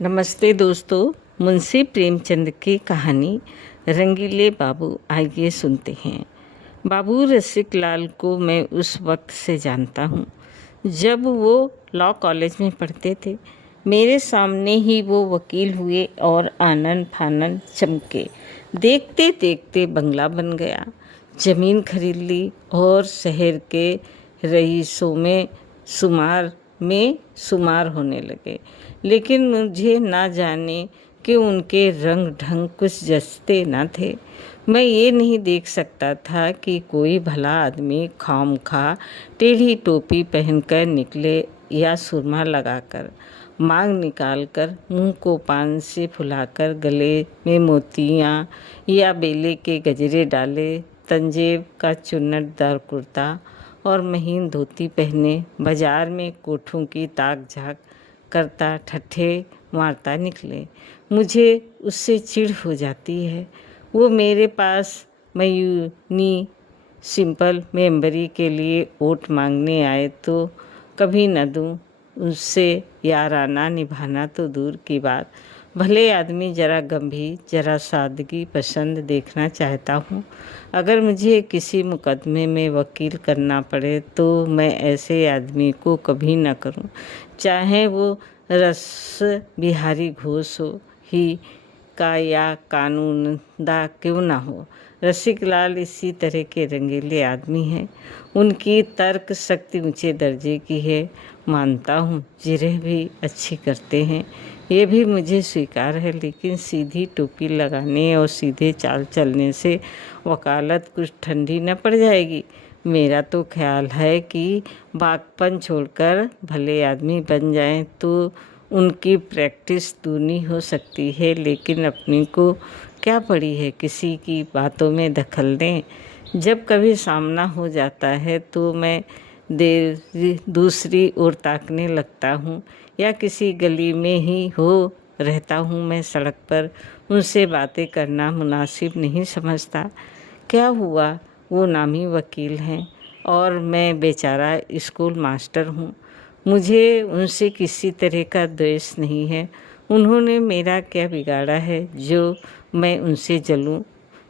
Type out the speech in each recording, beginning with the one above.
नमस्ते दोस्तों। मुंशी प्रेमचंद की कहानी रंगीले बाबू आइए सुनते हैं। बाबू रसिक लाल को मैं उस वक्त से जानता हूँ जब वो लॉ कॉलेज में पढ़ते थे। मेरे सामने ही वो वकील हुए और आनन फानन चमके। देखते देखते बंगला बन गया, ज़मीन खरीद ली और शहर के रईसों में शुमार होने लगे। लेकिन मुझे ना जाने कि उनके रंग ढंग कुछ जचते न थे। मैं ये नहीं देख सकता था कि कोई भला आदमी खामखा टेढ़ी टोपी पहनकर निकले या सुरमा लगाकर, मांग निकालकर, मुंह को पान से फुलाकर, गले में मोतियाँ या बेले के गजरे डाले, तंजेब का चुन्नटदार कुर्ता और महीन धोती पहने बाजार में कोठों की ताक झाक करता ठट्ठे मारता निकले। मुझे उससे चिढ़ हो जाती है। वो मेरे पास म्यूनिसिपल मेंबरी के लिए वोट मांगने आए तो कभी न दूं। उससे याराना निभाना तो दूर की बात, भले आदमी जरा गंभीर, जरा सादगी पसंद देखना चाहता हूँ। अगर मुझे किसी मुकदमे में वकील करना पड़े तो मैं ऐसे आदमी को कभी न करूँ, चाहे वो रस बिहारी घोष हो ही का या कानूनदा क्यों ना हो। रसिक लाल इसी तरह के रंगीले आदमी हैं। उनकी तर्क शक्ति ऊंचे दर्जे की है। मानता हूँ जिरह भी अच्छी करते हैं, ये भी मुझे स्वीकार है। लेकिन सीधी टोपी लगाने और सीधे चाल चलने से वकालत कुछ ठंडी न पड़ जाएगी। मेरा तो ख्याल है कि बागपन छोड़कर भले आदमी बन जाएं तो उनकी प्रैक्टिस दूनी हो सकती है। लेकिन अपनी को क्या पड़ी है किसी की बातों में दखल दें। जब कभी सामना हो जाता है तो मैं दूसरी ओर ताकने लगता हूँ, या किसी गली में ही हो रहता हूँ मैं सड़क पर, उनसे बातें करना मुनासिब नहीं समझता। क्या हुआ, वो नामी वकील हैं और मैं बेचारा स्कूल मास्टर हूँ। मुझे उनसे किसी तरह का द्वेष नहीं है। उन्होंने मेरा क्या बिगाड़ा है जो मैं उनसे जलूं।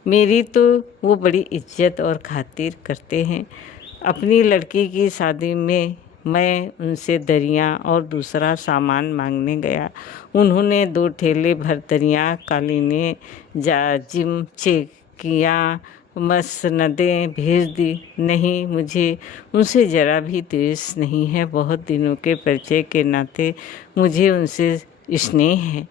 मेरी तो वो बड़ी इज्जत और खातिर करते हैं। अपनी लड़की की शादी में मैं उनसे दरियाँ और दूसरा सामान मांगने गया। उन्होंने 2 ठेले भर दरियाँ, कालीनें, जाजिम, चेकियाँ, मसनदें भेज दी। नहीं, मुझे उनसे ज़रा भी द्वेष नहीं है। बहुत दिनों के परिचय के नाते मुझे उनसे स्नेह है,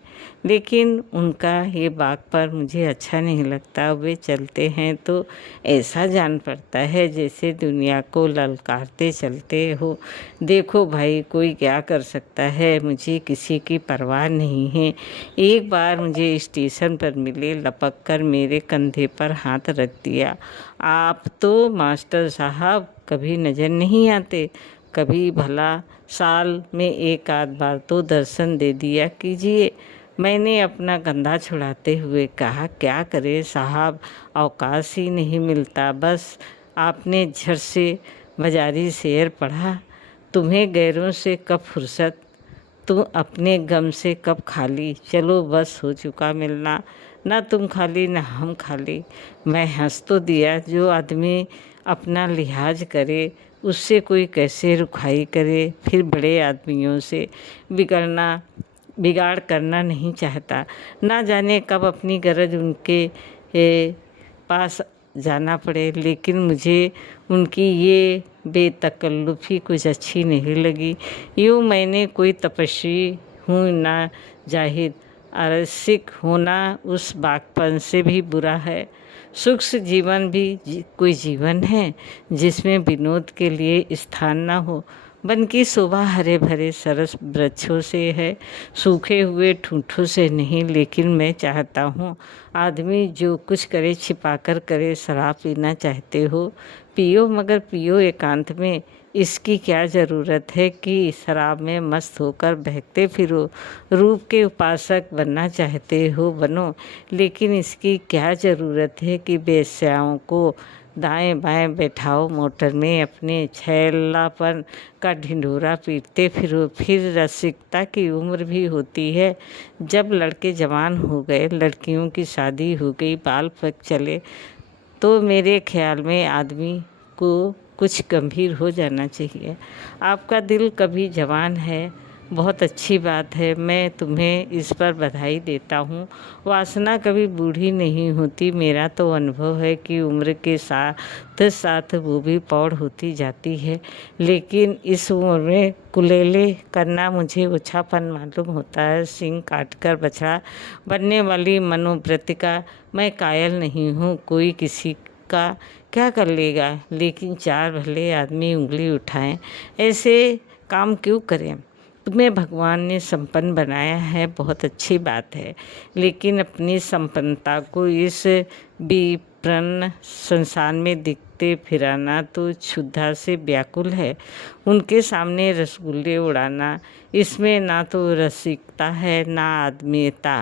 लेकिन उनका ये बाग पर मुझे अच्छा नहीं लगता। वे चलते हैं तो ऐसा जान पड़ता है जैसे दुनिया को ललकारते चलते हो। देखो भाई, कोई क्या कर सकता है, मुझे किसी की परवाह नहीं है। एक बार मुझे स्टेशन पर मिले, लपक कर मेरे कंधे पर हाथ रख दिया। आप तो मास्टर साहब कभी नज़र नहीं आते, कभी भला साल में एक आध बार तो दर्शन दे दिया कीजिए। मैंने अपना कंधा छुड़ाते हुए कहा, क्या करे साहब, अवकाश ही नहीं मिलता। बस आपने झट से बाजारी शेर पढ़ा, तुम्हें गैरों से कब फुर्सत, तुम अपने गम से कब खाली। चलो बस हो चुका मिलना, ना तुम खाली ना हम खाली। मैं हंस तो दिया। जो आदमी अपना लिहाज करे उससे कोई कैसे रुखाई करे, फिर बड़े आदमियों से बिगाड़ करना नहीं चाहता। ना जाने कब अपनी गरज उनके पास जाना पड़े। लेकिन मुझे उनकी ये बेतकल्लुफ़ी कुछ अच्छी नहीं लगी। यूँ मैंने कोई तपस्वी हूँ ना जाहिद, आरसिक होना उस बागपन से भी बुरा है। सूक्ष्म जीवन भी कोई जीवन है जिसमें विनोद के लिए स्थान न हो। वन की शोभा हरे भरे सरस वृक्षों से है, सूखे हुए ठूंठों से नहीं। लेकिन मैं चाहता हूँ आदमी जो कुछ करे छिपाकर करे। शराब पीना चाहते हो पियो, मगर पियो एकांत में। इसकी क्या ज़रूरत है कि शराब में मस्त होकर बहकते फिरो। रूप के उपासक बनना चाहते हो बनो, लेकिन इसकी क्या ज़रूरत है कि वेश्याओं को दाएं बाएं बैठाओ मोटर में, अपने छैलापन का ढिंढोरा पीटते फिरो। फिर रसिकता की उम्र भी होती है, जब लड़के जवान हो गए, लड़कियों की शादी हो गई, बाल पक चले, तो मेरे ख्याल में आदमी को कुछ गंभीर हो जाना चाहिए। आपका दिल कभी जवान है, बहुत अच्छी बात है, मैं तुम्हें इस पर बधाई देता हूँ। वासना कभी बूढ़ी नहीं होती। मेरा तो अनुभव है कि उम्र के साथ साथ वो भी प्रौढ़ होती जाती है, लेकिन इस उम्र में कुलेले करना मुझे ओछापन मालूम होता है। सींग काटकर बछड़ा बनने वाली मनोवृत्ति का मैं कायल नहीं हूँ। कोई किसी का क्या कर लेगा, लेकिन चार भले आदमी उंगली उठाएं, ऐसे काम क्यों करें। तुम्हें भगवान ने संपन्न बनाया है, बहुत अच्छी बात है, लेकिन अपनी संपन्नता को इस विपन्न संसार में दिखते फिराना तो क्षुधा से व्याकुल है। उनके सामने रसगुल्ले उड़ाना, इसमें ना तो रसिकता है ना आदमीयता।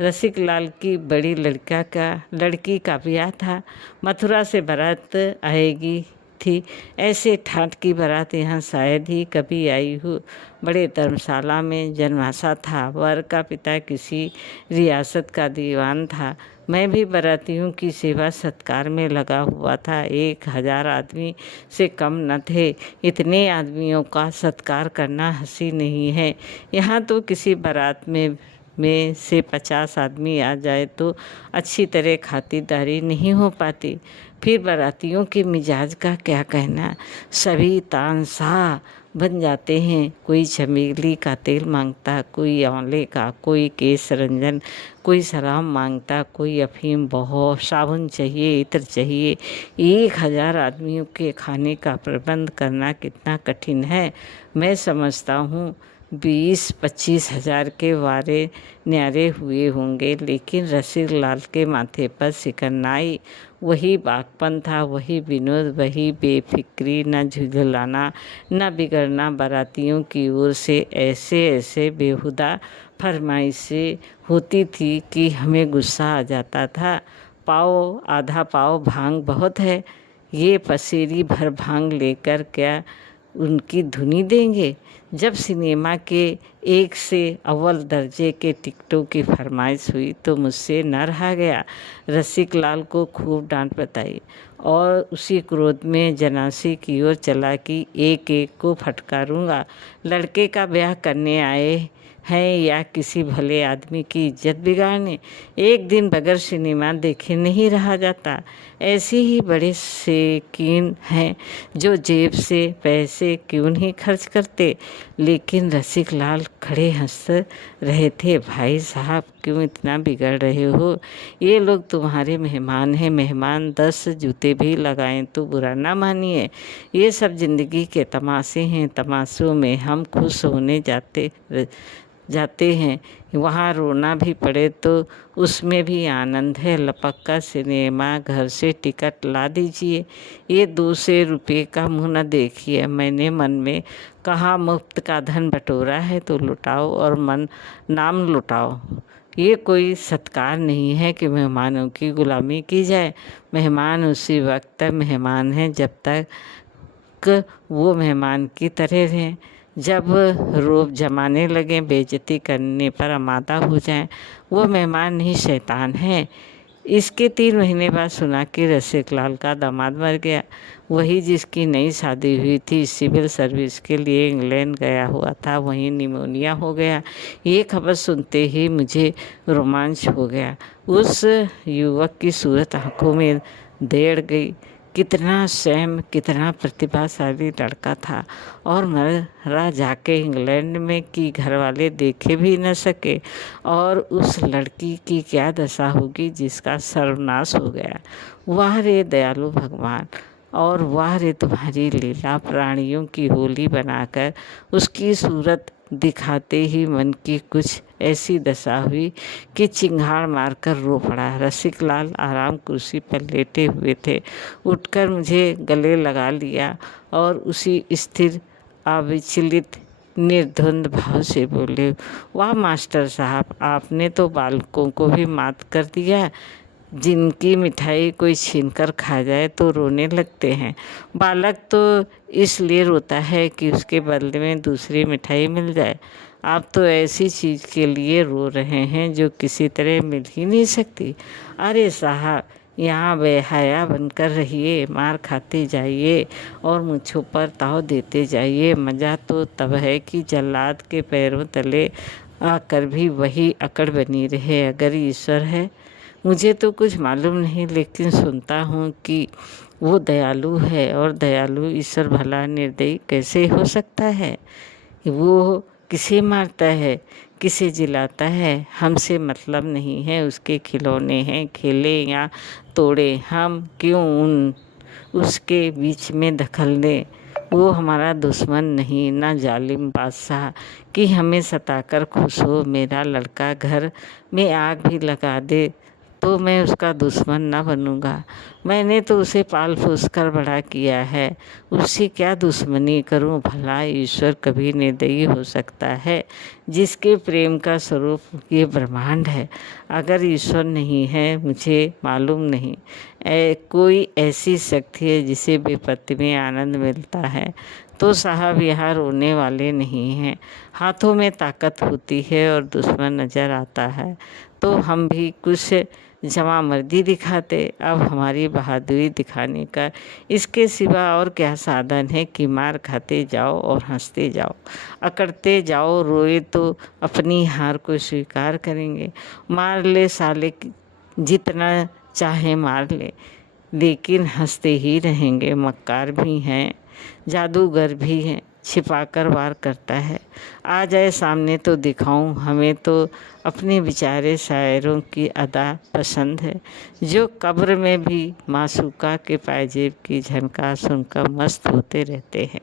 रसिक लाल की बड़ी लड़की का ब्याह था। मथुरा से बारात आएगी थी, ऐसे ठाठ की बारात यहाँ शायद ही कभी आई हो। बड़े धर्मशाला में जन्माशा था। वर का पिता किसी रियासत का दीवान था। मैं भी बारातियों की सेवा सत्कार में लगा हुआ था। 1000 आदमी से कम न थे। इतने आदमियों का सत्कार करना हंसी नहीं है। यहाँ तो किसी बारात में से 50 आदमी आ जाए तो अच्छी तरह खातिरदारी नहीं हो पाती। फिर बारातियों के मिजाज का क्या कहना, सभी तानसा बन जाते हैं। कोई चमेली का तेल मांगता, कोई आंवले का, कोई केश रंजन, कोई शराब मांगता, कोई अफीम, बहुत साबुन चाहिए, इत्र चाहिए। 1000 आदमियों के खाने का प्रबंध करना कितना कठिन है। मैं समझता हूँ 20-25 हज़ार के वारे न्यारे हुए होंगे, लेकिन रसिक लाल के माथे पर सिकन्नाई, वही बागपन था, वही विनोद, वही बेफिक्री, न झुझलाना न बिगड़ना। बारातियों की ओर से ऐसे बेहुदा फरमाइशें होती थी कि हमें गुस्सा आ जाता था। पाओ, आधा पाओ भांग बहुत है, ये पसेरी भर भांग लेकर क्या उनकी धुनी देंगे। जब सिनेमा के 1 से अव्वल दर्जे के टिकटों की फरमाइश हुई तो मुझसे न रहा गया। रसिक लाल को खूब डांट बताई और उसी क्रोध में जनासी की ओर चला कि एक को फटकारूंगा। लड़के का ब्याह करने आए हैं या किसी भले आदमी की इज्जत बिगाड़ने। एक दिन बगैर सिनेमा देखे नहीं रहा जाता। ऐसे ही बड़े शौकीन हैं जो जेब से पैसे क्यों नहीं खर्च करते। लेकिन रसिक लाल खड़े हंस रहे थे। भाई साहब, क्यों इतना बिगड़ रहे हो? ये लोग तुम्हारे मेहमान हैं। मेहमान 10 जूते भी लगाएं तो बुरा ना मानिए। ये सब जिंदगी के तमाशे हैं। तमाशों में हम खुश होने जाते हैं। वहाँ रोना भी पड़े तो उसमें भी आनंद है। लपक का सिनेमा घर से टिकट ला दीजिए। ये 200 रुपये का मुँह न देखिए। मैंने मन में कहा, मुफ्त का धन बटोरा है तो लुटाओ और नाम लुटाओ। ये कोई सत्कार नहीं है कि मेहमानों की गुलामी की जाए। मेहमान उसी वक्त तक मेहमान हैं जब तक वो मेहमान की तरह रहें। जब रोब जमाने लगें, बेइज्जती करने पर आमादा हो जाएं, वो मेहमान नहीं शैतान हैं। इसके 3 महीने बाद सुना कि रसिक लाल का दामाद मर गया। वही जिसकी नई शादी हुई थी, सिविल सर्विस के लिए इंग्लैंड गया हुआ था, वहीं निमोनिया हो गया। ये खबर सुनते ही मुझे रोमांच हो गया। उस युवक की सूरत आंखों में दौड़ गई। कितना स्वयं, कितना प्रतिभाशाली लड़का था, और मरा जाके इंग्लैंड में कि घर वाले देखे भी न सके। और उस लड़की की क्या दशा होगी जिसका सर्वनाश हो गया। वाह रे दयालु भगवान, और वाह रे तुम्हारी लीला। प्राणियों की होली बनाकर उसकी सूरत दिखाते ही मन की कुछ ऐसी दशा हुई कि चिंगाड़ मारकर रो पड़ा। रसिक लाल आराम कुर्सी पर लेटे हुए थे। उठकर मुझे गले लगा लिया और उसी स्थिर, अविचलित, निर्द्वंद भाव से बोले, वाह मास्टर साहब, आपने तो बालकों को भी मात कर दिया। जिनकी मिठाई कोई छीनकर खा जाए तो रोने लगते हैं। बालक तो इसलिए रोता है कि उसके बदले में दूसरी मिठाई मिल जाए। आप तो ऐसी चीज़ के लिए रो रहे हैं जो किसी तरह मिल ही नहीं सकती। अरे साहब, यहाँ बेहया बनकर रहिए, मार खाते जाइए और मुझों पर ताव देते जाइए। मज़ा तो तब है कि जल्लाद के पैरों तले आकर भी वही अकड़ बनी रहे। अगर ईश्वर है, मुझे तो कुछ मालूम नहीं, लेकिन सुनता हूँ कि वो दयालु है, और दयालु ईश्वर भला निर्दयी कैसे हो सकता है। वो किसे मारता है, किसे जिलाता है, हमसे मतलब नहीं है। उसके खिलौने हैं, खेले या तोड़े, हम क्यों उसके बीच में दखल दें। वो हमारा दुश्मन नहीं, ना जालिम बादशाह कि हमें सताकर खुश हो। मेरा लड़का घर में आग भी लगा दे तो मैं उसका दुश्मन ना बनूंगा। मैंने तो उसे पाल पोस कर बड़ा किया है, उससे क्या दुश्मनी करूं। भला ईश्वर कभी निर्दयी हो सकता है, जिसके प्रेम का स्वरूप ये ब्रह्मांड है। अगर ईश्वर नहीं है, मुझे मालूम नहीं कोई ऐसी शक्ति है जिसे विपत्ति में आनंद मिलता है, तो साहब यहाँ रोने वाले नहीं हैं। हाथों में ताकत होती है और दुश्मन नज़र आता है तो हम भी कुछ जमा मर्दी दिखाते। अब हमारी बहादुरी दिखाने का इसके सिवा और क्या साधन है कि मार खाते जाओ और हंसते जाओ, अकड़ते जाओ। रोए तो अपनी हार को स्वीकार करेंगे। मार ले साले, जितना चाहे मार ले, लेकिन हंसते ही रहेंगे। मक्कार भी हैं, जादूगर भी हैं, छिपाकर वार करता है। आ जाए सामने तो दिखाऊं। हमें तो अपने बेचारे शायरों की अदा पसंद है, जो कब्र में भी मासूका के पायजेब की झनकार सुनकर मस्त होते रहते हैं।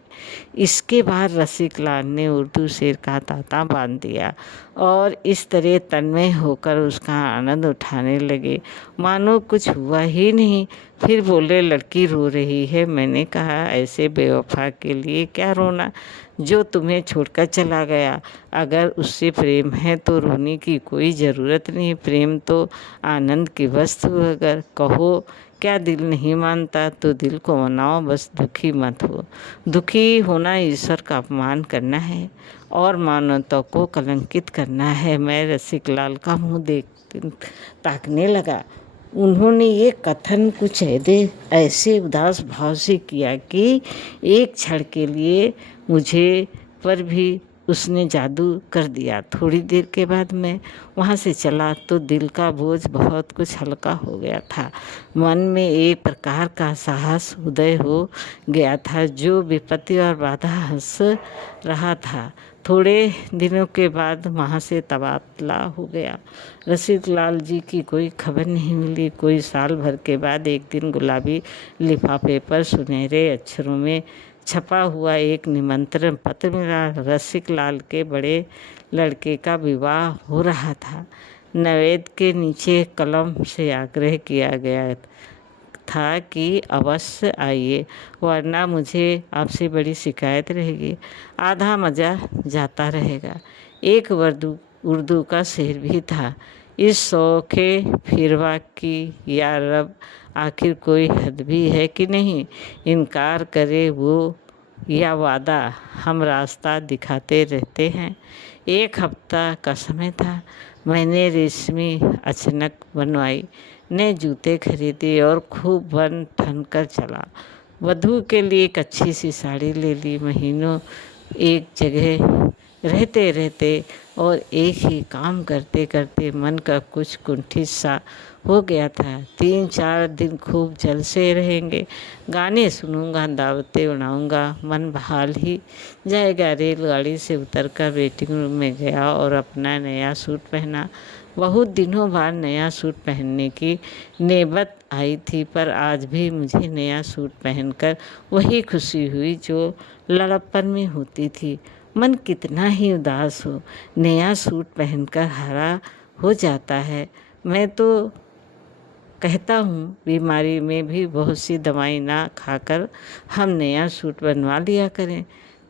इसके बाद रसिक लाल ने उर्दू शेर का तांता बांध दिया और इस तरह तन्मय होकर उसका आनंद उठाने लगे मानो कुछ हुआ ही नहीं। फिर बोले, लड़की रो रही है। मैंने कहा, ऐसे बेवफा के लिए क्या रोना जो तुम्हें छोड़कर चला गया। अगर उससे प्रेम है तो रोने की कोई ज़रूरत नहीं। प्रेम तो आनंद की वस्तु। अगर कहो क्या दिल नहीं मानता तो दिल को मनाओ, बस दुखी मत हो। दुखी होना ईश्वर का अपमान करना है और मानवता को कलंकित करना है। मैं रसिक लाल का मुँह देख ताकने लगा। उन्होंने ये कथन कुछ ऐसे उदास भाव से किया कि एक क्षण के लिए मुझे पर भी उसने जादू कर दिया। थोड़ी देर के बाद मैं वहाँ से चला तो दिल का बोझ बहुत कुछ हल्का हो गया था। मन में एक प्रकार का साहस उदय हो गया था जो विपत्ति और बाधा हंस रहा था। थोड़े दिनों के बाद वहाँ से तबादला हो गया। रसिक लाल जी की कोई खबर नहीं मिली। कोई साल भर के बाद एक दिन गुलाबी लिफाफे पर सुनहरे अक्षरों में छपा हुआ एक निमंत्रण पत्र मिला। रसिक लाल के बड़े लड़के का विवाह हो रहा था। नवेद के नीचे कलम से आग्रह किया गया था कि अवश्य आइए, वरना मुझे आपसे बड़ी शिकायत रहेगी। आधा मज़ा जाता रहेगा। एक उर्दू का शेर भी था, इस शौक़े फिरवा की या रब, आखिर कोई हद भी है कि नहीं। इनकार करे वो या वादा, हम रास्ता दिखाते रहते हैं। एक हफ्ता का समय था। मैंने रेशमी अचनक बनवाई, नए जूते खरीदे और खूब बन ठन कर चला। वधू के लिए एक अच्छी सी साड़ी ले ली। महीनों एक जगह रहते रहते और एक ही काम करते करते मन का कुछ कुंठित सा हो गया था। 3-4 दिन खूब जलसे रहेंगे, गाने सुनूंगा, दावतें उड़ाऊंगा, मन बहाल ही जाएगा। रेलगाड़ी से उतरकर वेटिंग रूम में गया और अपना नया सूट पहना। बहुत दिनों बाद नया सूट पहनने की नेबत आई थी, पर आज भी मुझे नया सूट पहनकर वही खुशी हुई जो लड़प्पन में होती थी। मन कितना ही उदास हो, नया सूट पहनकर हरा हो जाता है। मैं तो कहता हूँ, बीमारी में भी बहुत सी दवाई ना खाकर हम नया सूट बनवा लिया करें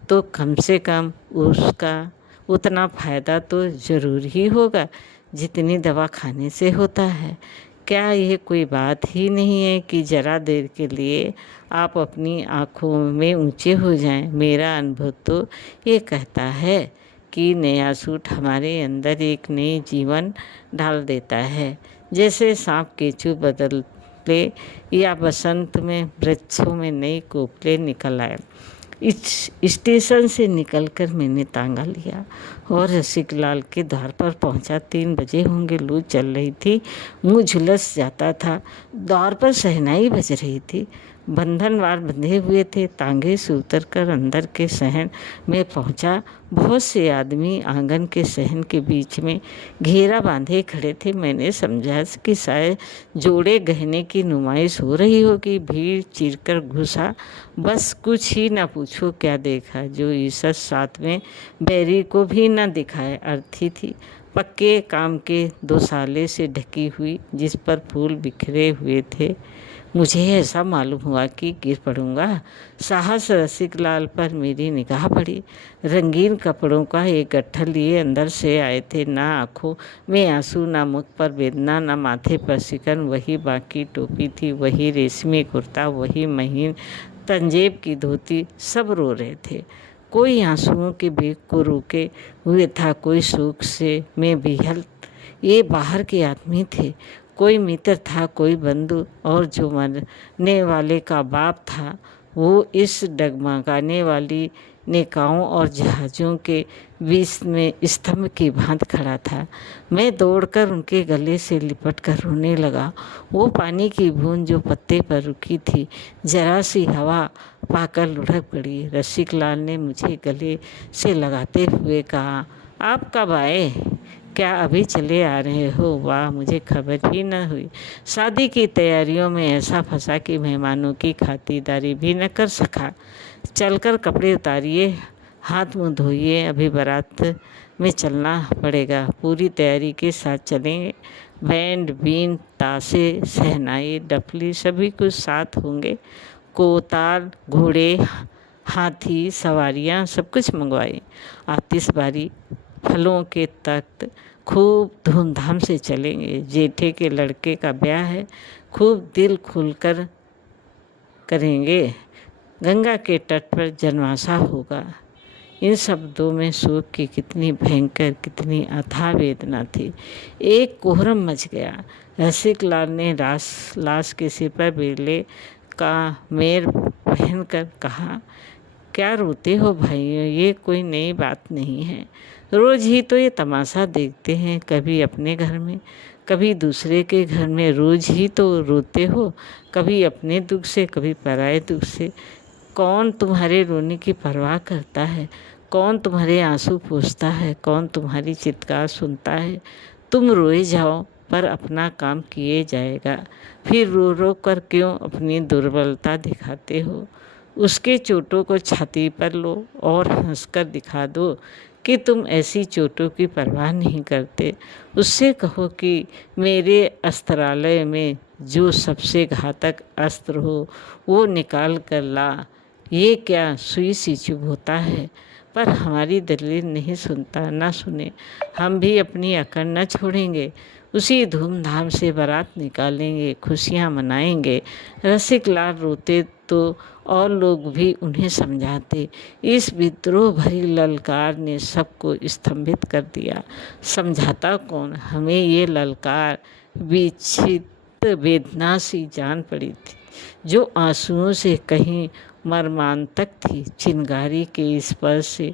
तो कम से कम उसका उतना फ़ायदा तो ज़रूर ही होगा जितनी दवा खाने से होता है। क्या यह कोई बात ही नहीं है कि ज़रा देर के लिए आप अपनी आँखों में ऊंचे हो जाएं। मेरा अनुभव तो ये कहता है कि नया सूट हमारे अंदर एक नए जीवन डाल देता है, जैसे सांप केंचुए बदले या बसंत में वृक्षों में नई कोपले निकल आए। इस स्टेशन से निकलकर मैंने तांगा लिया और रसिकलाल के द्वार पर पहुंचा। 3 बजे होंगे, लू चल रही थी, मुंह झुलस जाता था। द्वार पर शहनाई बज रही थी, बंधनवार बंधे हुए थे। तांगे से उतरकर अंदर के सहन में पहुंचा। बहुत से आदमी आंगन के सहन के बीच में घेरा बांधे खड़े थे। मैंने समझा कि शायद जोड़े गहने की नुमाइश हो रही होगी। भीड़ चीरकर घुसा। बस कुछ ही न पूछो क्या देखा, जो ईसत साथ में बैरी को भी न दिखाए। अर्थी थी, पक्के काम के 2 साले से ढकी हुई, जिस पर फूल बिखरे हुए थे। मुझे ऐसा मालूम हुआ कि गिर पड़ूंगा। साहस रसिकलाल पर मेरी निगाह पड़ी। रंगीन कपड़ों का एक गट्ठा लिए अंदर से आए थे। ना आँखों में आंसू, ना मुख पर वेदना, ना माथे पर सिकन। वही बाकी टोपी थी, वही रेशमी कुर्ता, वही महीन तंजेब की धोती। सब रो रहे थे। कोई आंसुओं के बेग को रोके हुए था, कोई शोक से में बेहल। ये बाहर के आदमी थे, कोई मित्र था, कोई बंधु, और जो मरने वाले का बाप था वो इस डगमगाने वाली नेकाओं और जहाज़ों के बीच में स्तंभ की भांति खड़ा था। मैं दौड़कर उनके गले से लिपट कर रोने लगा। वो पानी की बूंद जो पत्ते पर रुकी थी, जरा सी हवा पाकर लुढ़क पड़ी। रसिकलाल ने मुझे गले से लगाते हुए कहा, आप कब आए? क्या अभी चले आ रहे हो? वाह, मुझे खबर ही न हुई। शादी की तैयारियों में ऐसा फंसा कि मेहमानों की खातिरदारी भी न कर सका। चलकर कपड़े उतारिए, हाथ मुंह धोइए, अभी बारात में चलना पड़ेगा। पूरी तैयारी के साथ चलेंगे। बैंड, बीन, ताशे, शहनाई, डफली सभी कुछ साथ होंगे। कोताल, घोड़े, हाथी, सवारियाँ सब कुछ मंगवाई। आतिशबाजी, फलों के तख्त खूब धूमधाम से चलेंगे। जेठे के लड़के का ब्याह है, खूब दिल खुलकर करेंगे। गंगा के तट पर जनवासा होगा। इन शब्दों में शोक की कितनी भयंकर, कितनी अथाह वेदना थी। एक कोहरम मच गया। रसिकलाल ने लाश के सिर पर बेले का मेर पहनकर कहा, क्या रोते हो भाइयों? ये कोई नई बात नहीं है। रोज ही तो ये तमाशा देखते हैं, कभी अपने घर में, कभी दूसरे के घर में। रोज ही तो रोते हो, कभी अपने दुख से, कभी पराये दुख से। कौन तुम्हारे रोने की परवाह करता है? कौन तुम्हारे आंसू पोंछता है? कौन तुम्हारी चित्कार सुनता है? तुम रोए जाओ, पर अपना काम किए जाएगा। फिर रो रो कर क्यों अपनी दुर्बलता दिखाते हो? उसके चोटों को छाती पर लो और हंसकर दिखा दो कि तुम ऐसी चोटों की परवाह नहीं करते। उससे कहो कि मेरे अस्त्रालय में जो सबसे घातक अस्त्र हो वो निकाल कर ला। ये क्या सुई सी चुभ होता है? पर हमारी दलील नहीं सुनता। ना सुने, हम भी अपनी अकड़ न छोड़ेंगे। उसी धूमधाम से बारात निकालेंगे, खुशियाँ मनाएंगे। रसिकलाल रोते तो और लोग भी उन्हें समझाते। इस विद्रोह भरी ललकार ने सबको स्तंभित कर दिया। समझाता कौन? हमें ये ललकार विचित्र वेदना सी जान पड़ी थी, जो आंसुओं से कहीं मर्मांतक थी। चिंगारी के स्पर्श से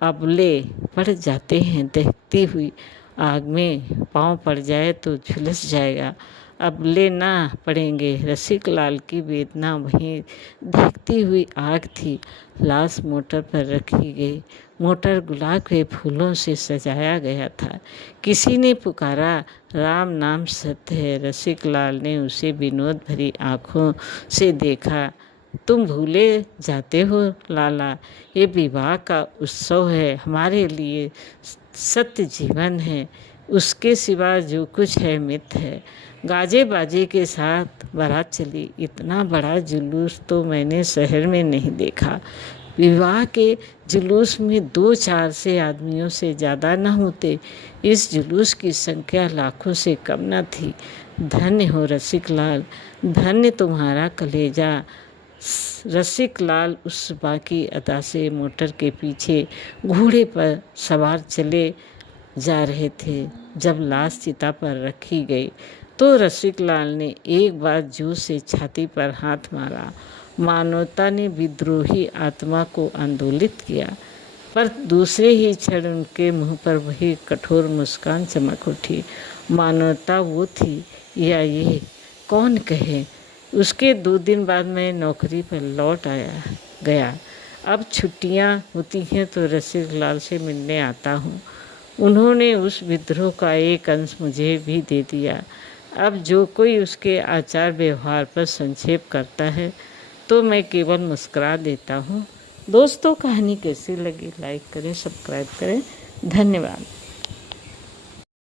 अबले पड़ जाते हैं। दहकती हुई आग में पाँव पड़ जाए तो झुलस जाएगा, अबले ना पड़ेंगे। रसिकलाल की वेदना वहीं दहकती हुई आग थी। लाश मोटर पर रखी गई। मोटर गुलाब के फूलों से सजाया गया था। किसी ने पुकारा, राम नाम सत्य है। रसिकलाल ने उसे विनोद भरी आँखों से देखा। तुम भूले जाते हो लाला, ये विवाह का उत्सव है। हमारे लिए सत्य जीवन है, उसके सिवा जो कुछ है मिथ है। गाजे बाजे के साथ बारात चली। इतना बड़ा जुलूस तो मैंने शहर में नहीं देखा। विवाह के जुलूस में 2-4 से आदमियों से ज़्यादा न होते। इस जुलूस की संख्या लाखों से कम न थी। धन्य हो रसिक लाल, धन्य तुम्हारा कलेजा। रसिक लाल उस बाकी अदा से मोटर के पीछे घोड़े पर सवार चले जा रहे थे। जब लाश चिता पर रखी गई तो रसिक लाल ने एक बार जोर से छाती पर हाथ मारा। मानवता ने विद्रोही आत्मा को आंदोलित किया, पर दूसरे ही क्षण उनके मुंह पर वही कठोर मुस्कान चमक उठी। मानवता वो थी या ये, कौन कहे। उसके 2 दिन बाद मैं नौकरी पर लौट गया। अब छुट्टियां होती हैं तो रसिक लाल से मिलने आता हूँ। उन्होंने उस विद्रोह का एक अंश मुझे भी दे दिया। अब जो कोई उसके आचार व्यवहार पर संक्षेप करता है तो मैं केवल मुस्कुरा देता हूँ। दोस्तों, कहानी कैसी लगी लाइक करें, सब्सक्राइब करें। धन्यवाद।